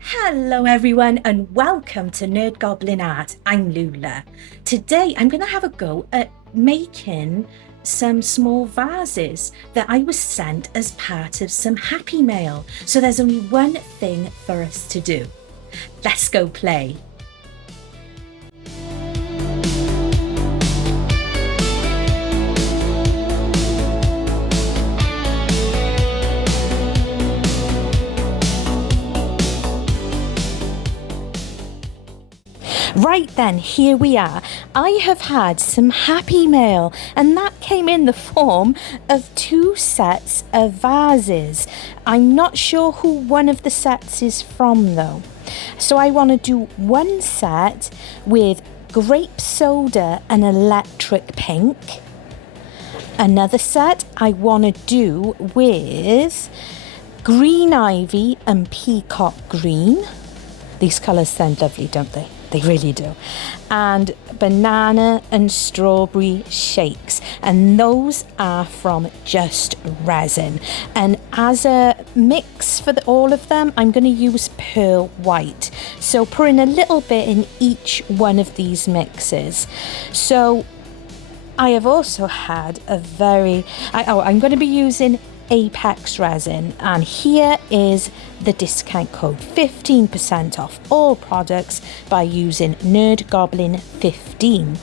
Hello everyone and welcome to NERDGOBLIN Art. I'm Lula. Today I'm going to have a go at making some small vases that I was sent as part of some happy mail. So there's only one thing for us to do. Let's go play. Right then, here we are. I have had some happy mail and that came in the form of 2 sets of vases. I'm not sure who one of the sets is from though. So I want to do one set with grape soda and electric pink. Another set I want to do with green ivy and peacock green. These colours sound lovely, don't they? They really do. And banana and strawberry shakes. And those are from Just Resin. And as a mix for all of them, I'm going to use pearl white. So putting a little bit in each one of these mixes. So I have also had a I'm going to be using Apex resin, and here is the discount code: 15% off all products by using NERDGOBLIN 15.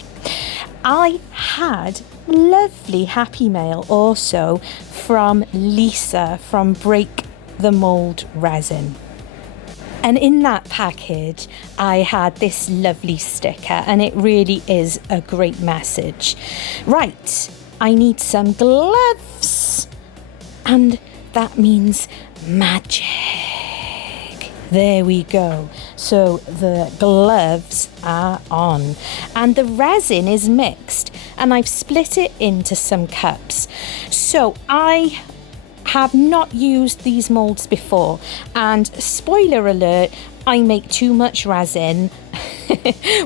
I had lovely happy mail also from Lisa from Break the Mold Resin. And in that package, I had this lovely sticker, and it really is a great message. Right, I need some gloves. And that means magic. There we go. So the gloves are on. And the resin is mixed. And I've split it into some cups. So I have not used these molds before. And spoiler alert, I make too much resin.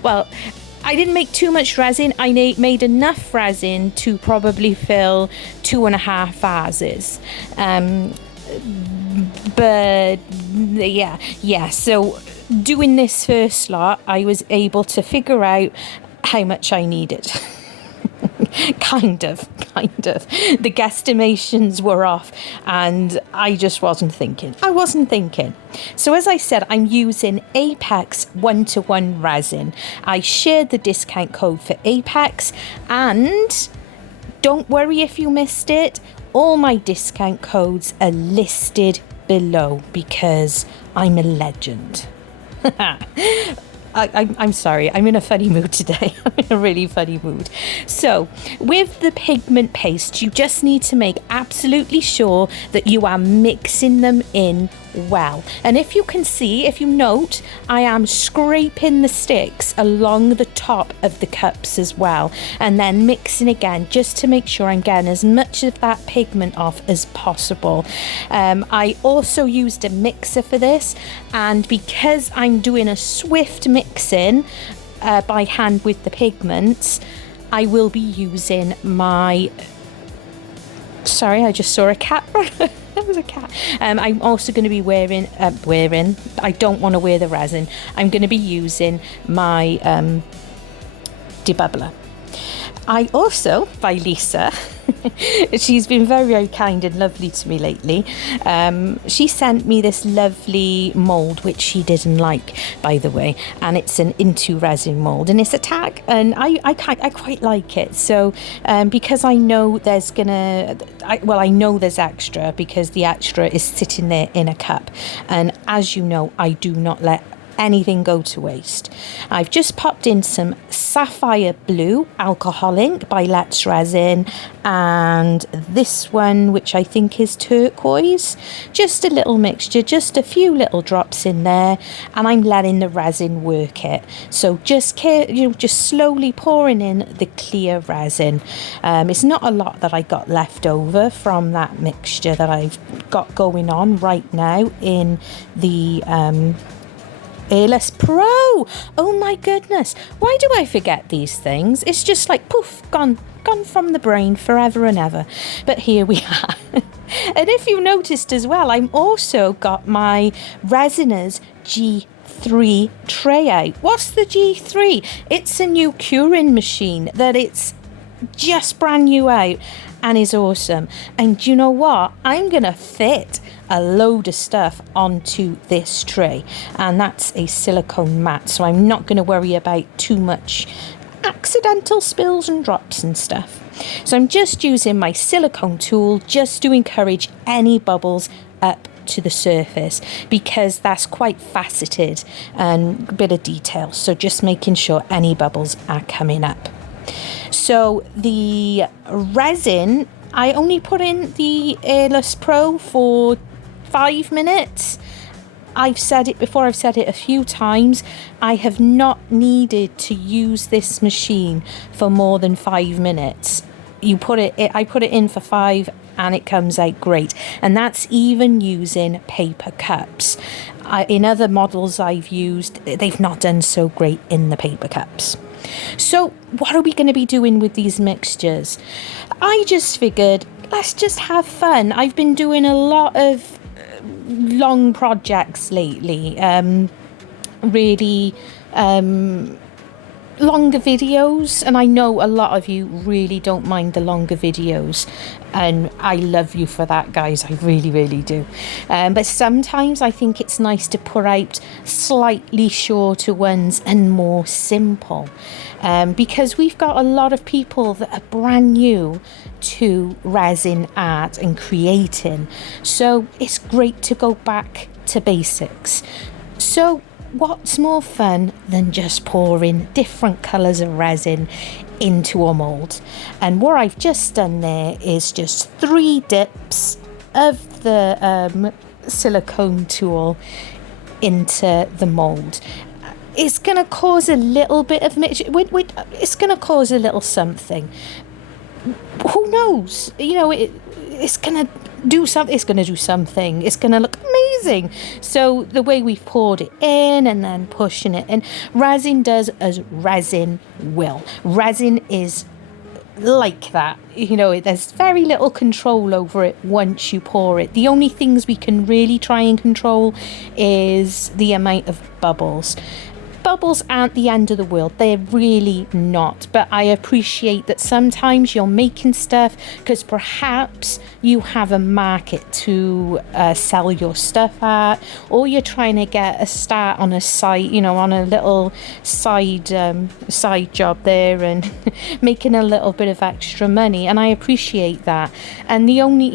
Well, I didn't make too much resin. I made enough resin to probably fill 2.5 vases. But yeah. So doing this first lot, I was able to figure out how much I needed. Kind of. The guesstimations were off and I just wasn't thinking. So as I said, I'm using Apex 1:1 resin. I shared the discount code for Apex, and don't worry if you missed it. All my discount codes are listed below I'm a legend. I'm sorry, I'm in a funny mood today. I'm in a really funny mood. So, with the pigment paste, you just need to make absolutely sure that you are mixing them in well. And if you note, I am scraping the sticks along the top of the cups as well, and then mixing again just to make sure I'm getting as much of that pigment off as possible. I also used a mixer for this, and because I'm doing a swift mixing by hand with the pigments, I will be using my... Sorry, I just saw a cat. That was a cat. I'm also going to be wearing, I don't want to wear the resin. I'm going to be using my debubbler. I also, by Lisa, she's been very, very kind and lovely to me lately. She sent me this lovely mould, which she didn't like, by the way, and it's an into resin mould, and it's a tag, and I quite like it. So because I know there's I know there's extra, because the extra is sitting there in a cup, and as you know, I do not let anything go to waste. I've just popped in some sapphire blue alcohol ink by Let's Resin, and this one, which I think is turquoise. Just a little mixture, just a few little drops in there, and I'm letting the resin work it. So just slowly pouring in the clear resin. It's not a lot that I got left over from that mixture that I've got going on right now in the Airless Pro. Oh my goodness, why do I forget these things? It's just like poof, gone from the brain forever and ever. But here we are. And if you noticed as well, I'm also got my Resiners G3 tray out. What's the G3? It's a new curing machine that it's just brand new out and is awesome. And do you know what? I'm gonna fit a load of stuff onto this tray, and that's a silicone mat, so I'm not going to worry about too much accidental spills and drops and stuff. So I'm just using my silicone tool just to encourage any bubbles up to the surface, because that's quite faceted and a bit of detail, so just making sure any bubbles are coming up. So the resin, I only put in the Airless Pro for 5 minutes. I've said it before, I've said it a few times. I have not needed to use this machine for more than 5 minutes. I put it in for 5 and it comes out great. And that's even using paper cups. In other models I've used, they've not done so great in the paper cups. So what are we going to be doing with these mixtures? I just figured, let's just have fun. I've been doing a lot of long projects lately, really longer videos, and I know a lot of you really don't mind the longer videos, and I love you for that, guys. I really do. But sometimes I think it's nice to put out slightly shorter ones and more simple, because we've got a lot of people that are brand new to resin art and creating, so it's great to go back to basics. So what's more fun than just pouring different colours of resin into a mould? And what I've just done there is just 3 dips of the silicone tool into the mould. It's going to cause a little bit of mixture. It's going to cause a little something. Who knows? You know, it's going to do something. It's going to do something. It's going to look amazing. So the way we've poured it in and then pushing it in, resin does as resin will. Resin is like that. You know, there's very little control over it once you pour it. The only things we can really try and control is the amount of bubbles. Bubbles aren't the end of the world, they're really not, but I appreciate that sometimes you're making stuff because perhaps you have a market to sell your stuff at, or you're trying to get a start on a site, you know, on a little side job there and making a little bit of extra money, and I appreciate that. And the only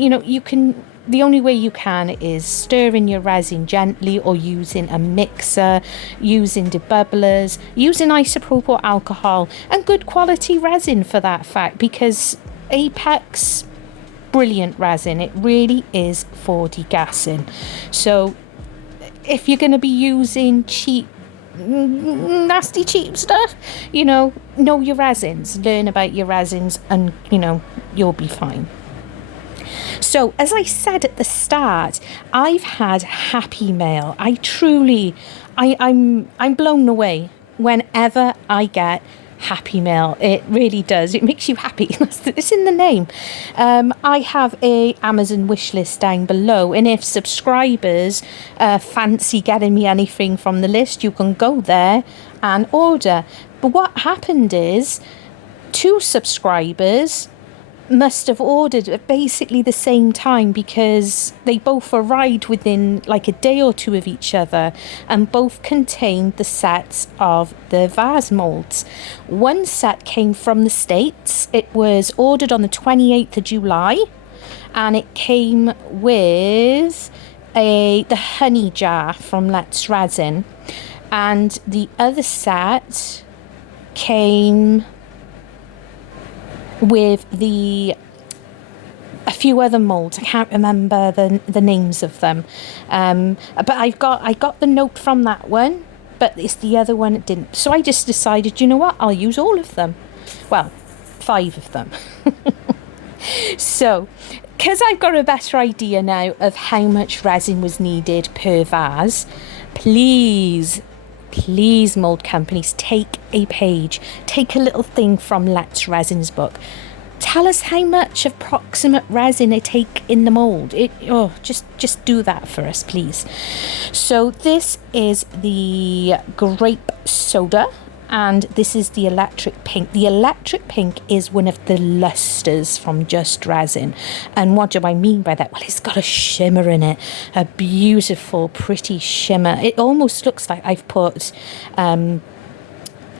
way you can is stirring your resin gently, or using a mixer, using debubblers, using isopropyl alcohol and good quality resin for that fact, because Apex, brilliant resin. It really is for degassing. So if you're going to be using nasty cheap stuff, know your resins, learn about your resins, and you'll be fine. So, as I said at the start, I've had happy mail. I'm blown away whenever I get happy mail. It really does. It makes you happy. It's in the name. I have a Amazon wish list down below, and if subscribers fancy getting me anything from the list, you can go there and order. But what happened is 2 subscribers must have ordered at basically the same time, because they both arrived within like a day or 2 of each other, and both contained the sets of the vase molds. One set came from the States. It was ordered on the 28th of July, and it came with the honey jar from Just Resin, and the other set came with a few other molds. I can't remember the names of them, but I got the note from that one, but it's the other one that didn't. So I just decided, you know what, I'll use all of them. Well, 5 of them. So, because I've got a better idea now of how much resin was needed per vase, please mold companies, take a little thing from Just Resin's book. tell us how much approximate resin they take in the mould. Just do that for us, please. So this is the grape soda, and this is the electric pink. The electric pink is one of the lusters from Just Resin. And what do I mean by that? Well, it's got a shimmer in it, a beautiful, pretty shimmer. It almost looks like I've put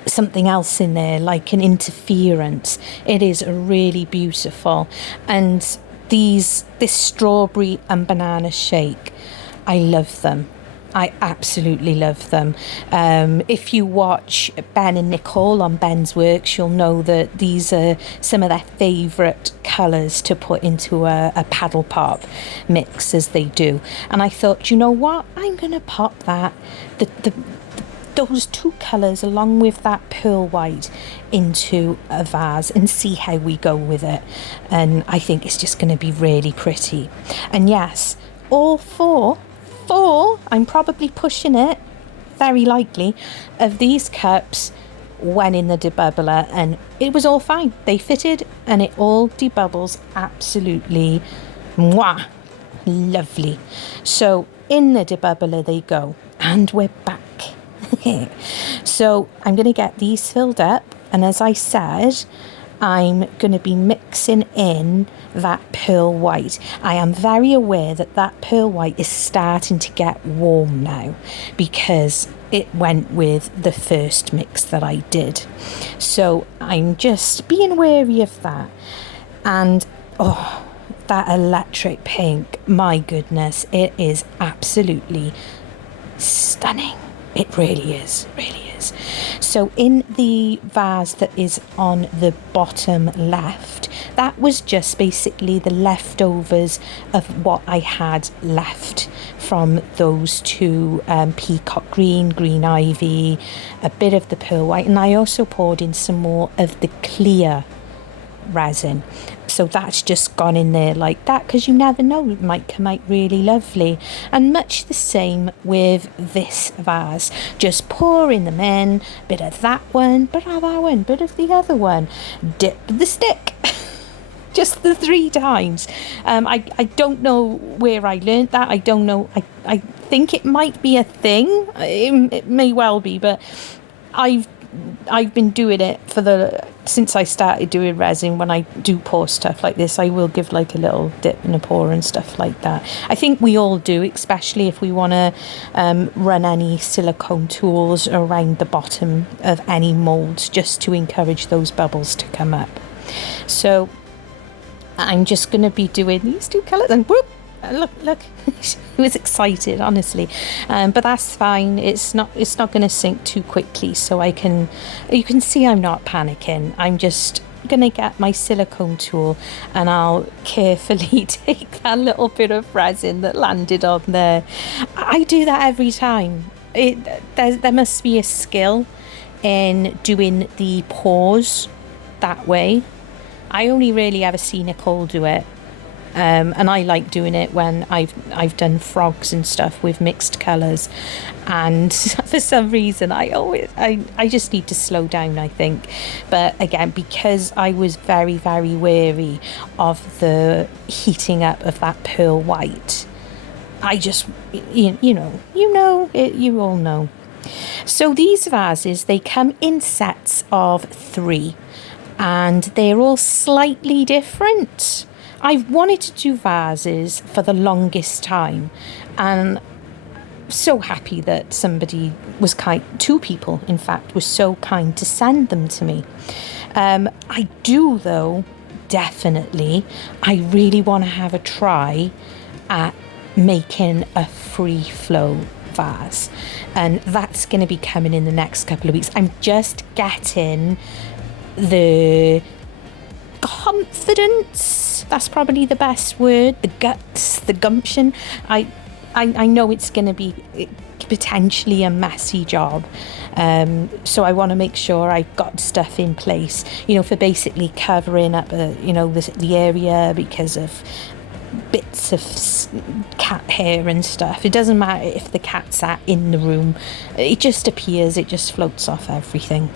something else in there, like an interference. It is really beautiful. And this strawberry and banana shake, I love them. I absolutely love them. If you watch Ben and Nicole on Ben's Works, you'll know that these are some of their favourite colours to put into a paddle pop mix, as they do. And I thought, you know what? I'm going to pop that, those two colours along with that pearl white into a vase and see how we go with it. And I think it's just going to be really pretty. And yes, all four, I'm probably pushing it, very likely, of these cups went in the debubbler, and it was all fine. They fitted and it all debubbles absolutely mwah, lovely. So in the debubbler they go, and we're back. So I'm going to get these filled up, and as I said, I'm going to be mixing in that pearl white. I am very aware that that pearl white is starting to get warm now because it went with the first mix that I did. So I'm just being wary of that. And that electric pink, my goodness, it is absolutely stunning. It really is, really is. So in the vase that is on the bottom left, that was just basically the leftovers of what I had left from those two, peacock green, green ivy, a bit of the pearl white, and I also poured in some more of the clear resin. So that's just gone in there like that, because you never know, it might come out really lovely. And much the same with this vase, just pouring them in, bit of that one, bit of that one, bit of the other one, dip the stick. Just the 3 times. I don't know where I learned that. I don't know. I think it might be a thing. It may well be, but I've been doing it since I started doing resin. When I do pour stuff like this, I will give like a little dip and a pour and stuff like that. I think we all do, especially if we want to run any silicone tools around the bottom of any moulds, just to encourage those bubbles to come up. So I'm just going to be doing these 2 colours, and whoop, look, he was excited, honestly, but that's fine. It's not going to sink too quickly, so you can see I'm not panicking. I'm just going to get my silicone tool, and I'll carefully take that little bit of resin that landed on there. I do that every time. There must be a skill in doing the pours that way. I only really ever see Nicole do it. And I like doing it when I've done frogs and stuff with mixed colours, and for some reason I just need to slow down, I think. But again, because I was very, very wary of the heating up of that pearl white, I just you all know. So these vases, they come in sets of 3, and they're all slightly different. I've wanted to do vases for the longest time, and so happy that somebody was kind, 2 people in fact was so kind to send them to me. I do though, definitely, I really want to have a try at making a free flow vase, and that's going to be coming in the next couple of weeks. I'm just getting the confidence, that's probably the best word, the guts, the gumption. I know it's going to be potentially a messy job, so I want to make sure I've got stuff in place, for basically covering up the area because of bits of cat hair and stuff. It doesn't matter if the cat's in the room, it just appears, it just floats off everything.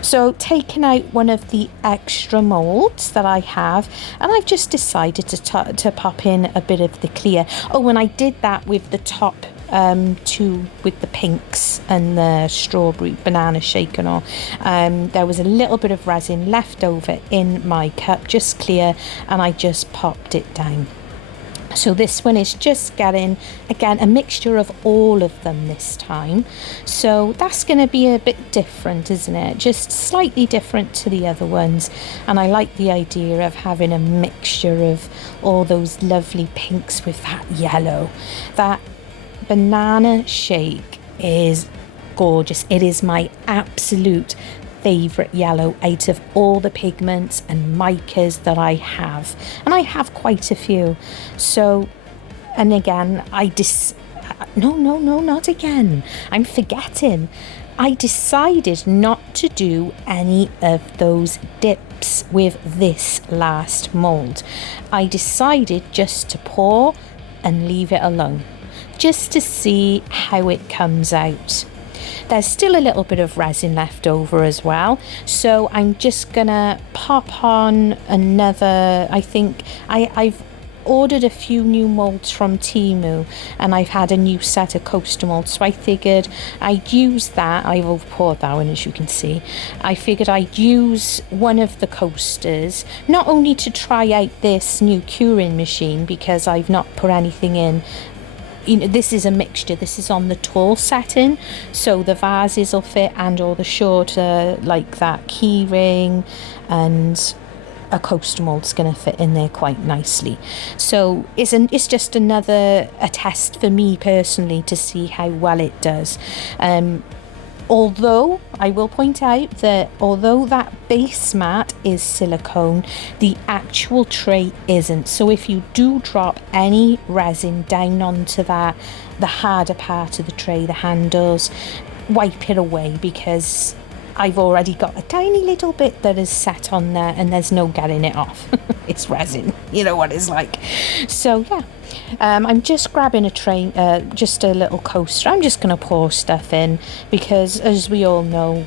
So taking out one of the extra moulds that I have, and I've just decided to pop in a bit of the clear. Oh, and I did that with the top two, with the pinks and the strawberry banana shake and all. There was a little bit of resin left over in my cup, just clear, and I just popped it down. So this one is just getting, again, a mixture of all of them this time. So that's going to be a bit different, isn't it? Just slightly different to the other ones. And I like the idea of having a mixture of all those lovely pinks with that yellow. That banana shake is gorgeous. It is my absolute favourite yellow out of all the pigments and micas that I have, and I have quite a few. So, and again, no, not again, I'm forgetting. I decided not to do any of those dips with this last mould. I decided just to pour and leave it alone, just to see how it comes out. There's still a little bit of resin left over as well, so I'm just gonna pop on another. I think I've ordered a few new molds from Temu, and I've had a new set of coaster molds, so I figured I'd use that. I've over poured that one, as you can see. I figured I'd use one of the coasters, not only to try out this new curing machine, because I've not put anything in. You know, this is a mixture. This is on the tall setting, so the vases will fit, and all the shorter, like that key ring and a coaster mold's going to fit in there quite nicely. So it's just another a test for me personally to see how well it does. Although I will point out that although that base mat is silicone, the actual tray isn't. So if you do drop any resin down onto that, the harder part of the tray, the handles, wipe it away, because I've already got a tiny little bit that is set on there and there's no getting it off. It's resin, you know what it's like. So yeah, I'm just grabbing a tray, just a little coaster. I'm just going to pour stuff in because, as we all know,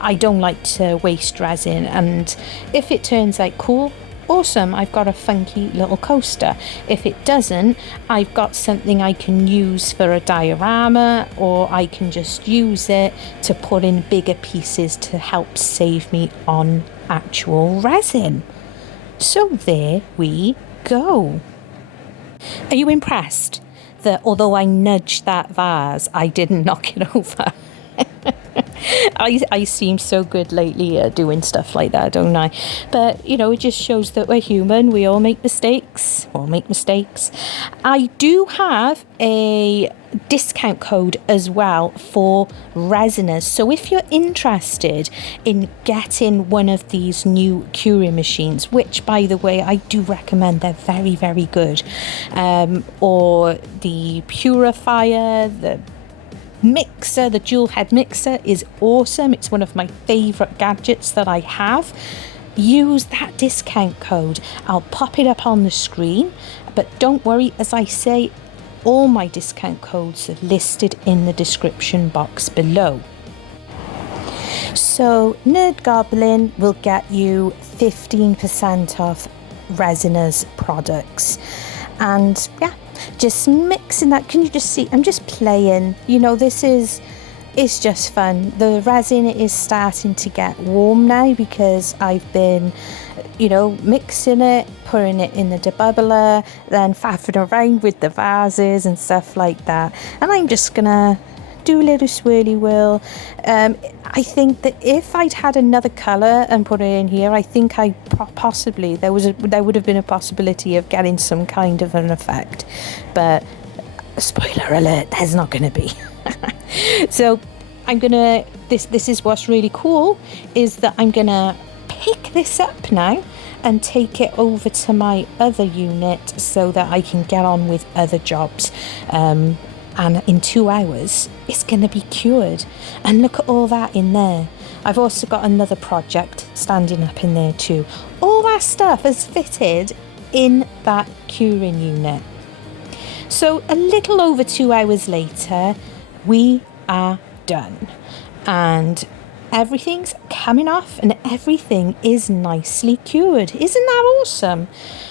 I don't like to waste resin, and if it turns out cool, awesome, I've got a funky little coaster. If it doesn't, I've got something I can use for a diorama, or I can just use it to put in bigger pieces to help save me on actual resin. So there we go. Are you impressed that although I nudged that vase, I didn't knock it over? I seem so good lately at doing stuff like that, don't I? But, you know, it just shows that we're human. We all make mistakes. I do have a discount code as well for Resiners. So if you're interested in getting one of these new curing machines, which, by the way, I do recommend, they're very, very good, or the purifier, the mixer, the dual head mixer is awesome. It's one of my favorite gadgets that I have. Use that discount code. I'll pop it up on the screen, but don't worry, as I say, all my discount codes are listed in the description box below. So NERDGOBLIN will get you 15% off Resiners products, and yeah, just mixing that. Can you just see I'm just playing, you know, it's just fun. The resin is starting to get warm now because I've been, you know, mixing it, putting it in the debubbler, then faffing around with the vases and stuff like that, and I'm just gonna do a little swirly whirl. I think that if I'd had another colour and put it in here, I think I possibly there would have been a possibility of getting some kind of an effect, but spoiler alert, there's not going to be. So I'm gonna this is what's really cool, is that I'm gonna pick this up now and take it over to my other unit so that I can get on with other jobs. And in 2 hours, it's going to be cured. And look at all that in there. I've also got another project standing up in there too. All that stuff is fitted in that curing unit. So a little over 2 hours later, we are done. And everything's coming off and everything is nicely cured. Isn't that awesome?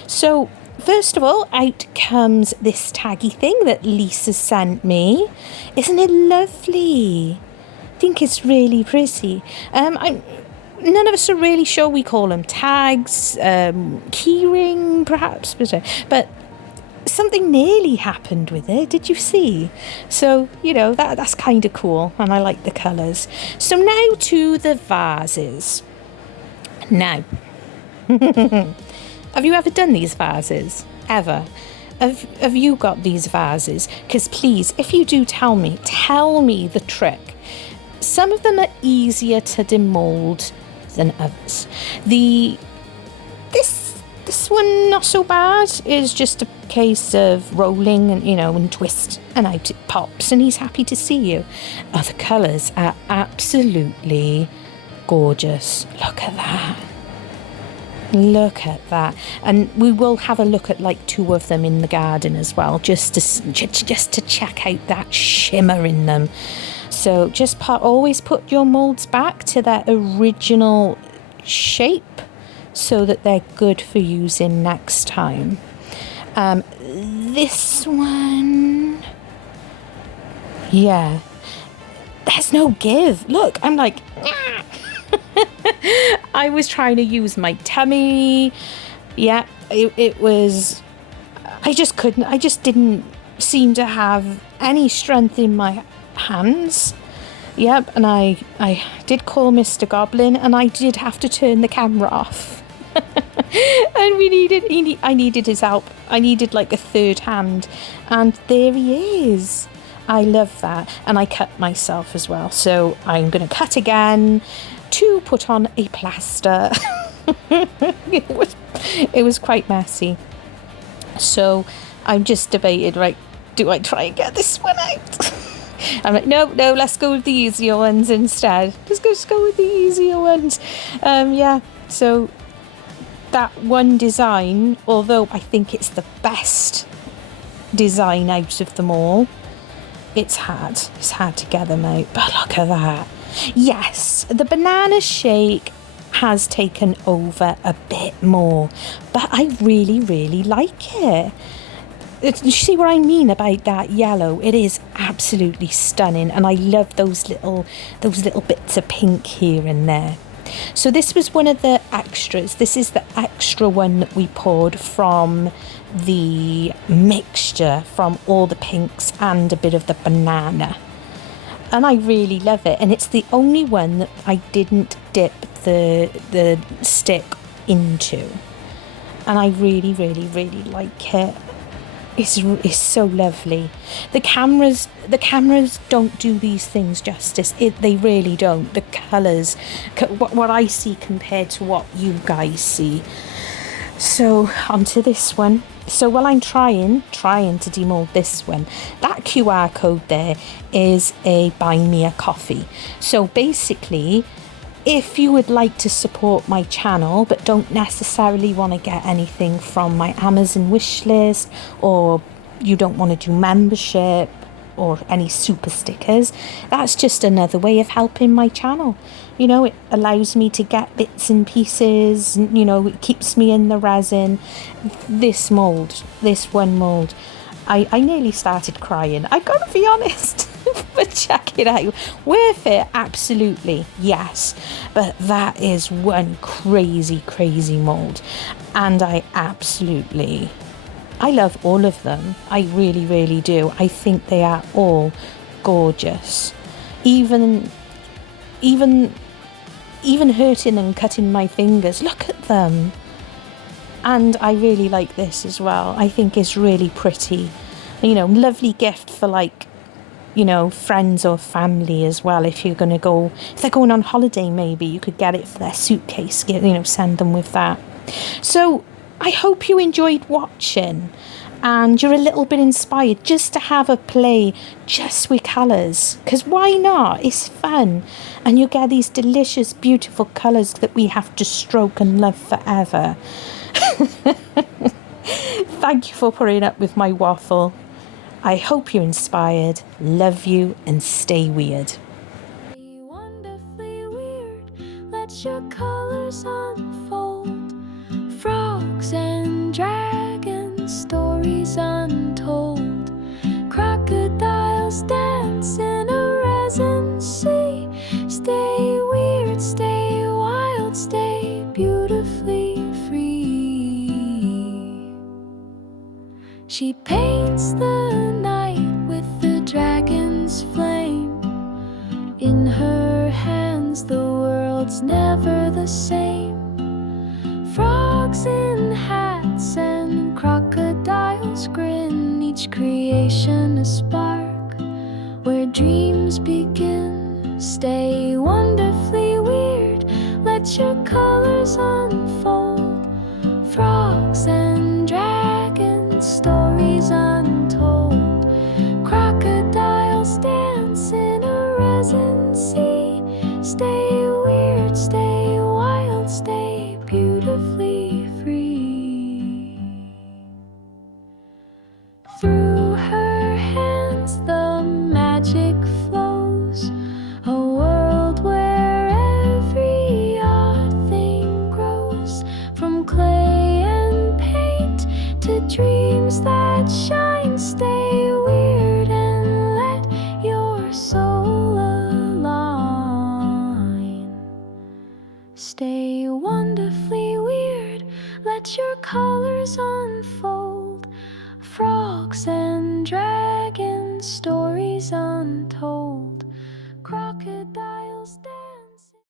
So first of all, out comes this taggy thing that Lisa sent me. Isn't it lovely? I think it's really pretty. None of us are really sure. We call them tags, keyring perhaps, but something nearly happened with it. Did you see? So, you know, that's kind of cool, and I like the colours. So now to the vases. Now, have you ever done these vases? Ever? Have you got these vases? Because please, if you do, tell me the trick. Some of them are easier to demould than others. This one, not so bad. It's just a case of rolling and, you know, and twist, and out it pops, and he's happy to see you. Other colours are absolutely gorgeous. Look at that. Look at that. And we will have a look at like 2 of them in the garden as well, just to check out that shimmer in them. So just always put your moulds back to their original shape so that they're good for using next time. This one, yeah, there's no give. Look, I'm like, I was trying to use my tummy. Yeah, it was, I just couldn't, I just didn't seem to have any strength in my hands. Yep, and I did call Mr. Goblin, and I did have to turn the camera off. And I needed his help. I needed like a third hand, and there he is. I love that. And I cut myself as well, so I'm going to cut again to put on a plaster. It was quite messy. So I'm just debated, right, do I try and get this one out? I'm like, no, let's go with the easier ones instead. Let's go with the easier ones. Yeah, so that one design, although I think it's the best design out of them all, it's hard to get them out. But look at that. Yes, the banana shake has taken over a bit more, but I really, really like it. You see what I mean about that yellow? It is absolutely stunning, and I love those little bits of pink here and there. So this was one of the extras. This is the extra one that we poured from the mixture from all the pinks and a bit of the banana. And I really love it. And it's the only one that I didn't dip the stick into. And I really, really, really like it. It's so lovely. The cameras don't do these things justice. They really don't. The colours, what I see compared to what you guys see. So onto this one. So while I'm trying to demold this one, that QR code there is a buy me a coffee. So basically, if you would like to support my channel but don't necessarily want to get anything from my Amazon wish list, or you don't want to do membership or any super stickers, that's just another way of helping my channel. You know, it allows me to get bits and pieces, you know, it keeps me in the resin. This one mould, I nearly started crying, I gotta be honest. But check it out. Worth it, absolutely, yes. But that is one crazy, crazy mould. And I love all of them. I really, really do. I think they are all gorgeous. Even hurting and cutting my fingers. Look at them. And I really like this as well. I think it's really pretty. You know, lovely gift for like, you know, friends or family as well. If they're going on holiday, maybe you could get it for their suitcase, you know, send them with that. So I hope you enjoyed watching and you're a little bit inspired just to have a play just with colours, because why not? It's fun, and you get these delicious, beautiful colours that we have to stroke and love forever. Thank you for putting up with my waffle. I hope you're inspired. Love you, and stay weird. Wonderfully weird. colors unfold. Frogs and dragons, stories untold. Crocodiles dance in a resin sea. Stay weird, stay wild, stay beautifully free. She paints the night with the dragon's flame. In her hands the world's never the same. Frogs in hats and crocodiles grin, each creation a spark where dreams begin. Stay wonderfully weird, let your colors unfold. Frogs and dragons, stories untold. Crocodiles dance in a resin sea. Stay weird, stay wild, stay beautifully free. Through her hands the magic flows, a world where every odd thing grows. From clay and paint to dreams that shine. Stay weird and let your soul align. Stay wonderfully weird, let your colors unfold.